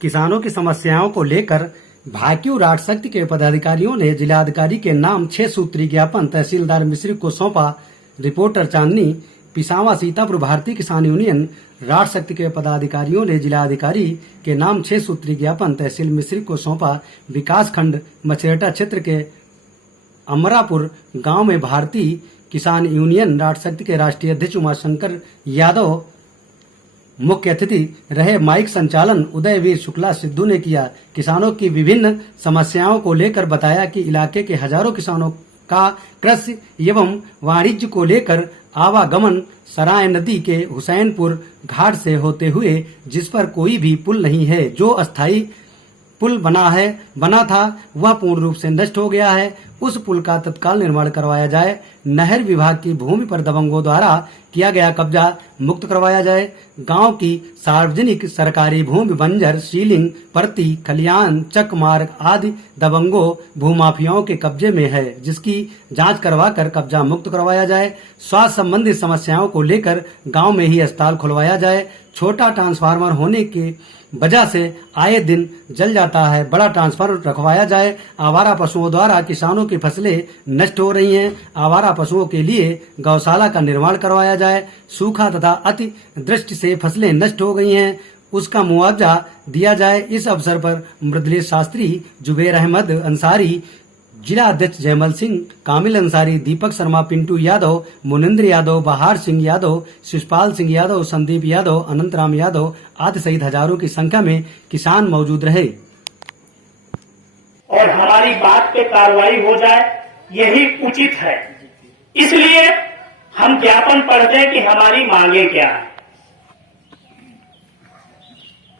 किसानों की समस्याओं को लेकर भाकियू राष्ट्र शक्ति के पदाधिकारियों ने जिलाधिकारी के नाम 6 सूत्री ज्ञापन तहसीलदार मिश्री को सौंपा। रिपोर्टर चांदनी, पिसावा, सीतापुर। भारतीय किसान यूनियन राष्ट्र शक्ति के पदाधिकारियों ने जिलाधिकारी के नाम 6 सूत्री ज्ञापन तहसील मिश्री को सौंपा। विकास खंड मछेरटा क्षेत्र के अमरापुर गांव में भारतीय किसान यूनियन राष्ट्र शक्ति के राष्ट्रीय अध्यक्ष उमाशंकर यादव मुख्य अतिथि रहे। माइक संचालन उदयवीर शुक्ला सिद्धू ने किया। किसानों की विभिन्न समस्याओं को लेकर बताया कि इलाके के हजारों किसानों का कृषि एवं वाणिज्य को लेकर आवागमन सराय नदी के हुसैनपुर घाट से होते हुए, जिस पर कोई भी पुल नहीं है। जो अस्थायी पुल बना था वह पूर्ण रूप से नष्ट हो गया है। उस पुल का तत्काल निर्माण करवाया जाए। नहर विभाग की भूमि पर दबंगों द्वारा किया गया कब्जा मुक्त करवाया जाए। गांव की सार्वजनिक सरकारी भूमि बंजर, सीलिंग, परती, खलियान, चक मार्ग आदि दबंगों भूमाफियाओं के कब्जे में है, जिसकी जांच करवाकर कब्जा मुक्त करवाया जाए। स्वास्थ्य संबंधी समस्याओं को लेकर गांव में ही अस्पताल खुलवाया जाए। छोटा ट्रांसफार्मर होने की वजह से आए दिन जल जाता है, बड़ा ट्रांसफार्मर रखवाया जाए। आवारा पशुओं द्वारा किसानों की फसलें नष्ट हो रही हैं। आवारा पशुओं के लिए गौशाला का निर्माण करवाया जाए। सूखा तथा अति दृष्टि से फसलें नष्ट हो गई हैं, उसका मुआवजा दिया जाए। इस अवसर पर मृदुलेश शास्त्री, जुबेर अहमद अंसारी, जिला अध्यक्ष जयमल सिंह, कामिल अंसारी, दीपक शर्मा, पिंटू यादव, मुनिंद्र यादव, बहार सिंह यादव, शिषपाल सिंह यादव, संदीप यादव, अनंतराम यादव आदि सहित हजारों की संख्या में किसान मौजूद रहे। और हमारी बात पे कार्रवाई हो जाए, यही उचित है। इसलिए हम ज्ञापन पढ़ते हैं कि हमारी मांगे क्या है।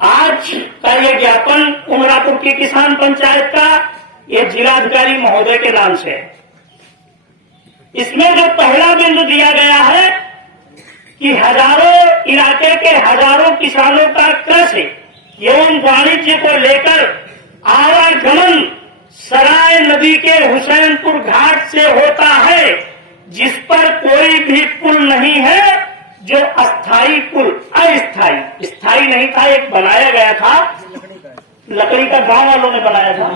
आज का ये ज्ञापन उमरापुर की किसान पंचायत का ये जिलाधिकारी महोदय के नाम से है। इसमें जो पहला बिंदु दिया गया है कि हजारों इलाके के हजारों किसानों का कृषि एवं वाणिज्य को लेकर आवागमन सराय नदी के हुसैनपुर घाट से होता है, जिस पर कोई भी पुल नहीं है। जो अस्थाई पुल, अस्थाई, स्थायी नहीं था, एक बनाया गया था, लकड़ी का गांव वालों ने बनाया था,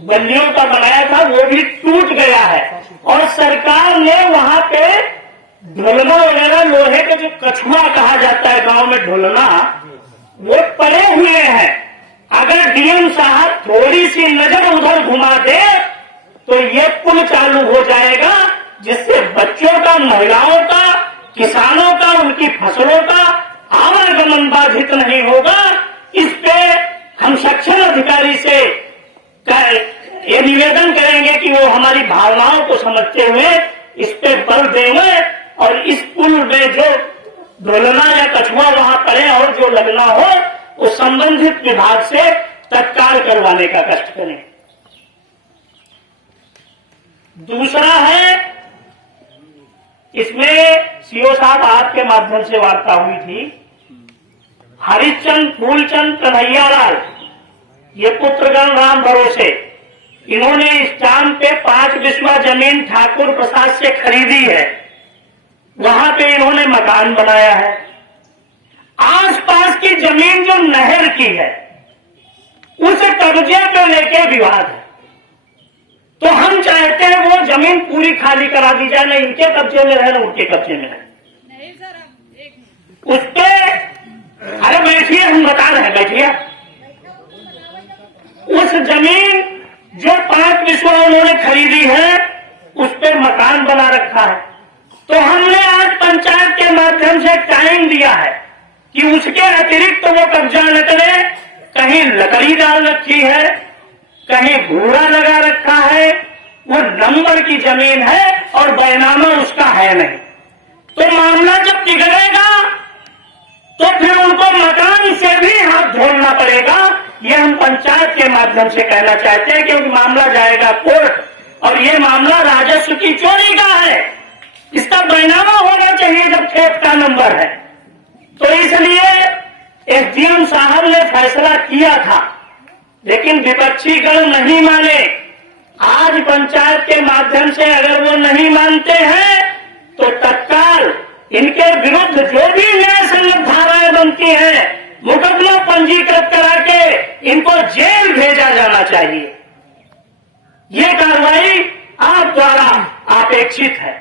बल्लियों का बनाया था, वो भी टूट गया है। और सरकार ने वहां पे ढोलना वगैरह, लोहे के जो कछुआ कहा जाता है गांव में ढोलना, वो पड़े हुए हैं। अगर डीएम साहब थोड़ी सी नजर उधर घुमा दे तो ये पुल चालू हो जाएगा, जिससे बच्चों का, महिलाओं का, किसानों का, उनकी फसलों का आवागमन बाधित नहीं होगा। इस पे हम सक्षम अधिकारी से ये निवेदन करेंगे कि वो हमारी भावनाओं को समझते हुए इस पे बल देंगे और इस पुल में जो ढोलना या कछुआ वहां पड़े और जो लगना हो, वो संबंधित विभाग से तत्काल करवाने का कष्ट करें। दूसरा है, इसमें सीओ साहब आपके माध्यम से वार्ता हुई थी। हरिश्चंद फूलचंद कन्हैया लाल, ये पुत्रगण राम भरोसे, इन्होंने इस स्थान पे 5 बिस्वा जमीन ठाकुर प्रसाद से खरीदी है। वहां पे इन्होंने मकान बनाया है। आसपास की जमीन जो नहर की है, उस कब्जे पे लेके विवाद है। तो हम चाहते हैं वो जमीन पूरी खाली करा दी जाए, न इनके कब्जे में रहे न उनके कब्जे में रहे। उस पे, अरे बैठिए, हम बता रहे हैं, बैठिए। उस जमीन जो 5 बिस्वा उन्होंने खरीदी है, उस पर मकान बना रखा है। तो हमने आज पंचायत के माध्यम से टाइम दिया है कि उसके अतिरिक्त तो वो कब्जा न करे। कहीं लकड़ी डाल रखी है, कहीं घूरा लगा रखा है, वो नंबर की जमीन है और बैनामा उसका है नहीं। तो मामला जब बिगड़ेगा तो फिर उनको मकान से भी हाथ धोना पड़ेगा। ये हम पंचायत के माध्यम से कहना चाहते हैं, क्योंकि मामला जाएगा कोर्ट और ये मामला राजस्व की चोरी का है। इसका बैनामा होना चाहिए जब खेत का नंबर है। तो इसलिए एसडीएम साहब ने फैसला किया था, लेकिन विपक्षी गण नहीं माने। आज पंचायत के माध्यम से अगर वो नहीं मानते हैं तो तत्काल इनके विरुद्ध जो भी न्याय संगत धाराएं बनती हैं मुकदमा पंजीकृत करा के इनको जेल भेजा जाना चाहिए। ये कार्रवाई आप द्वारा अपेक्षित है।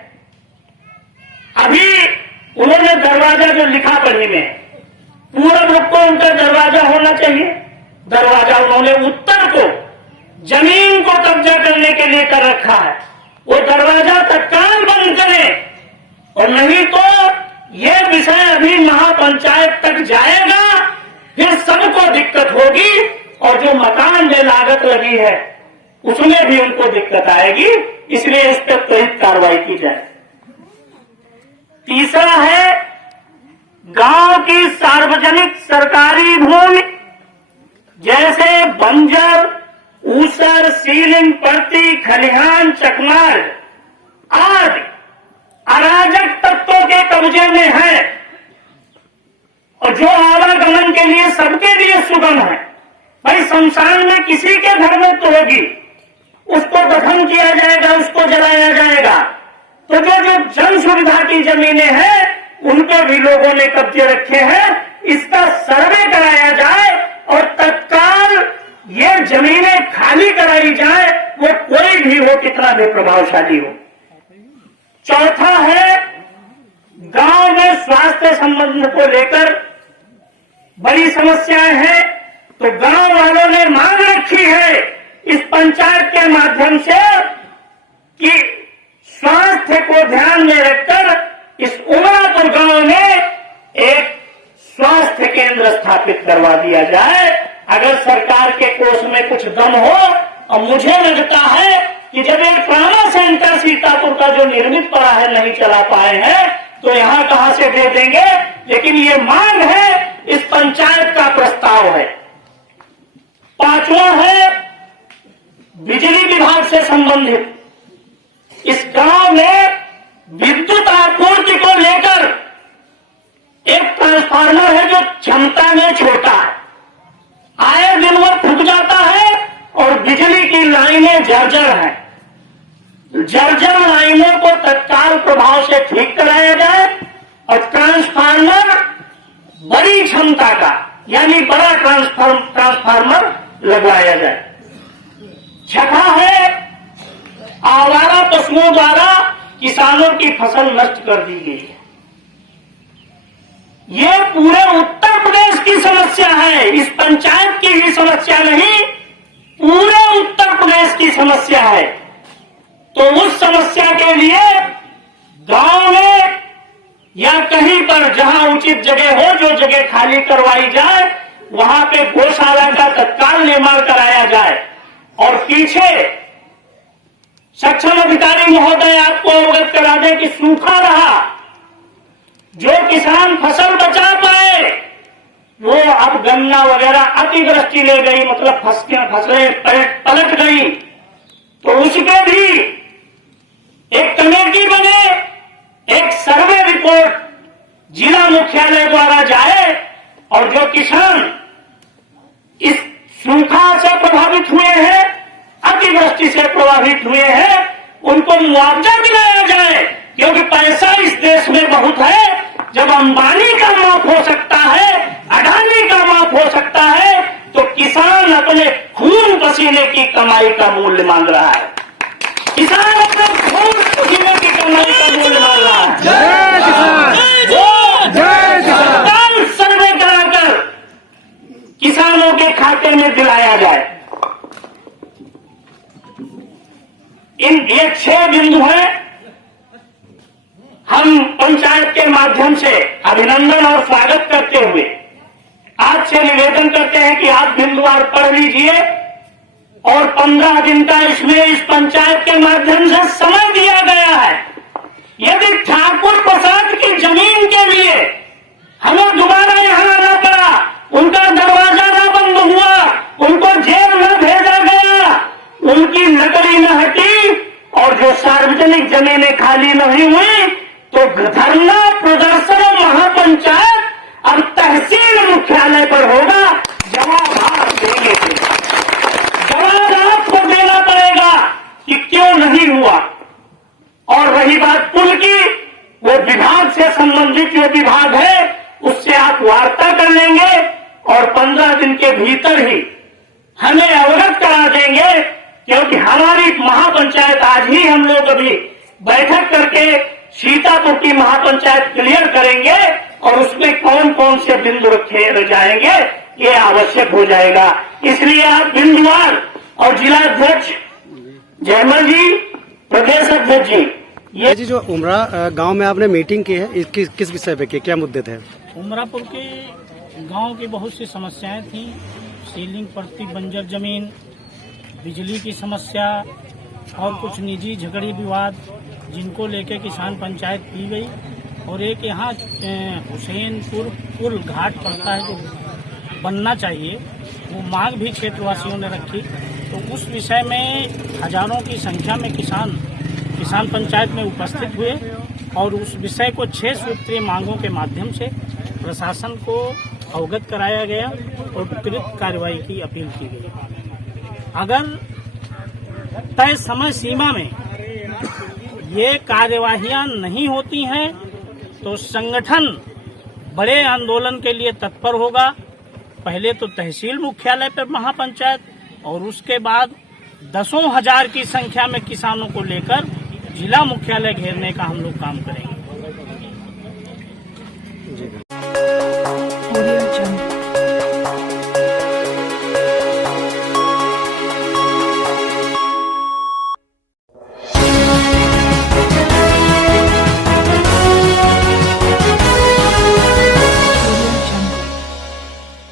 अभी उन्होंने दरवाजा जो लिखा पढ़ी में, पूरब रुख को उनका दरवाजा होना चाहिए। दरवाजा उन्होंने उत्तर को, जमीन को कब्जा करने के लिए कर रखा है। वो दरवाजा तत्काल बंद करें, और नहीं तो ये विषय अभी महापंचायत तक जाएगा, फिर सबको दिक्कत होगी, और जो मकान में लागत लगी है उसमें भी उनको दिक्कत आएगी। इसलिए इस पर त्वरित कार्रवाई की जाए। तीसरा है, गांव की सार्वजनिक सरकारी भूमि जैसे बंजर, ऊसर, सीलिंग पड़ती, खलिहान, चकमार आदि अराजक तत्वों के कब्जे में है, और जो आवागमन के लिए सबके लिए सुगम है। भाई शमशान में किसी के घर में तो होगी, उसको दफन किया जाएगा, उसको जलाया जाएगा, तो जो जन सुविधा की जमीनें हैं उन पे भी लोगों ने कब्जे रखे हैं। इसका सर्वे कराया जाए और तत्काल ये जमीनें खाली कराई जाए, वो कोई भी हो, कितना भी प्रभावशाली हो। चौथा है, गांव में स्वास्थ्य संबंध को लेकर बड़ी समस्याएं हैं, तो गांव वालों ने मांग रखी है इस पंचायत के माध्यम से कि स्वास्थ्य को ध्यान में रखकर इस उमरापुर गांव में एक स्वास्थ्य केंद्र स्थापित करवा दिया जाए। अगर सरकार के कोष में कुछ दम हो, और मुझे लगता है कि जब एक ट्रामा सेंटर सीतापुर का जो निर्मित पड़ा है नहीं चला पाए हैं, तो यहां कहां से दे देंगे। लेकिन ये मांग है, इस पंचायत का प्रस्ताव है। पांचवा है, बिजली विभाग से संबंधित इस गांव में विद्युत आपूर्ति को लेकर एक ट्रांसफार्मर है जो क्षमता में छोटा है, आए दिन वो फूट जाता है, और बिजली की लाइनें जर्जर हैं। जर्जर लाइनों को तत्काल प्रभाव से ठीक कराया जाए, और ट्रांसफार्मर बड़ी क्षमता का, यानी बड़ा ट्रांसफार्मर लगवाया जाए। छठा है, आवारा पशुओं द्वारा किसानों की फसल नष्ट कर दी गई है। ये पूरे उत्तर प्रदेश की समस्या है, इस पंचायत की ही समस्या नहीं, पूरे उत्तर प्रदेश की समस्या है। तो उस समस्या के लिए गांव में या कहीं पर जहां उचित जगह हो, जो जगह खाली करवाई जाए, वहां पे गौशाला का तत्काल निर्माण कराया जाए। और पीछे सक्षम अधिकारी महोदय आपको अवगत करा दें कि सूखा रहा, जो किसान फसल बचा पाए वो अब गन्ना वगैरह अतिवृष्टि ले गई, मतलब फसलें पलट गई, तो उसके भी एक कमेटी बने, एक सर्वे रिपोर्ट जिला मुख्यालय द्वारा जाए, और जो किसान इस सूखा से प्रभावित हुए हैं, अतिवृष्टि से प्रभावित हुए हैं, उनको मुआवजा दिलाया जाए। क्योंकि पैसा इस देश में बहुत है, जब अंबानी का माफ हो सकता है, अडानी का माफ हो सकता है, तो किसान अपने खून पसीने की कमाई का मूल्य मांग रहा है। किसान अपने खून पसीने की कमाई का मूल्य मांग रहा है। जय किसान, जय किसान। सर्वे कराकर किसानों के खाते में दिलाया जाए। ये 6 बिंदु हैं। हम पंचायत के माध्यम से अभिनंदन और स्वागत करते हुए आपसे निवेदन करते हैं कि आप बिंदुवार पढ़ लीजिए, और 15 दिन का इसमें इस पंचायत के माध्यम से समय दिया गया है। यदि ठाकुर प्रसाद की जमीन के लिए हमें दोबारा यहां आना पड़ा, उनका दरवाजा न बंद हुआ, उनको जेल न भेजा गया, उनकी नकली न हटी, और जो सार्वजनिक जमीनें खाली नहीं हुई, तो धरना प्रदर्शन महापंचायत अब तहसील मुख्यालय पर होगा। जवाब आप देंगे, जवाब आपको देना पड़ेगा कि क्यों नहीं हुआ। और रही बात पुल की, वो विभाग से संबंधित जो विभाग है उससे आप वार्ता कर लेंगे, कौन से बिंदु रखे जाएंगे, ये आवश्यक हो जाएगा। इसलिए आप बिंदुवार और जिला अध्यक्ष जयमल जी, प्रदेश अध्यक्ष जी, ये जी जो उमरा गांव में आपने मीटिंग की है, इसकी किस विषय पे की, क्या मुद्दे थे? उमरापुर के गांव की बहुत सी समस्याएं थी। सीलिंग पड़ती, बंजर जमीन, बिजली की समस्या और कुछ निजी झगड़ी विवाद, जिनको लेकर किसान पंचायत की गई। और एक यहाँ हुसैनपुर पुल घाट पड़ता है जो बनना चाहिए, वो मांग भी क्षेत्रवासियों ने रखी। तो उस विषय में हजारों की संख्या में किसान पंचायत में उपस्थित हुए और उस विषय को 6 सूत्रीय मांगों के माध्यम से प्रशासन को अवगत कराया गया और त्वरित कार्रवाई की अपील की गई। अगर तय समय सीमा में ये कार्यवाहियां नहीं होती हैं तो संगठन बड़े आंदोलन के लिए तत्पर होगा। पहले तो तहसील मुख्यालय पर महापंचायत और उसके बाद दसों हजार की संख्या में किसानों को लेकर जिला मुख्यालय घेरने का हम लोग काम करेंगे।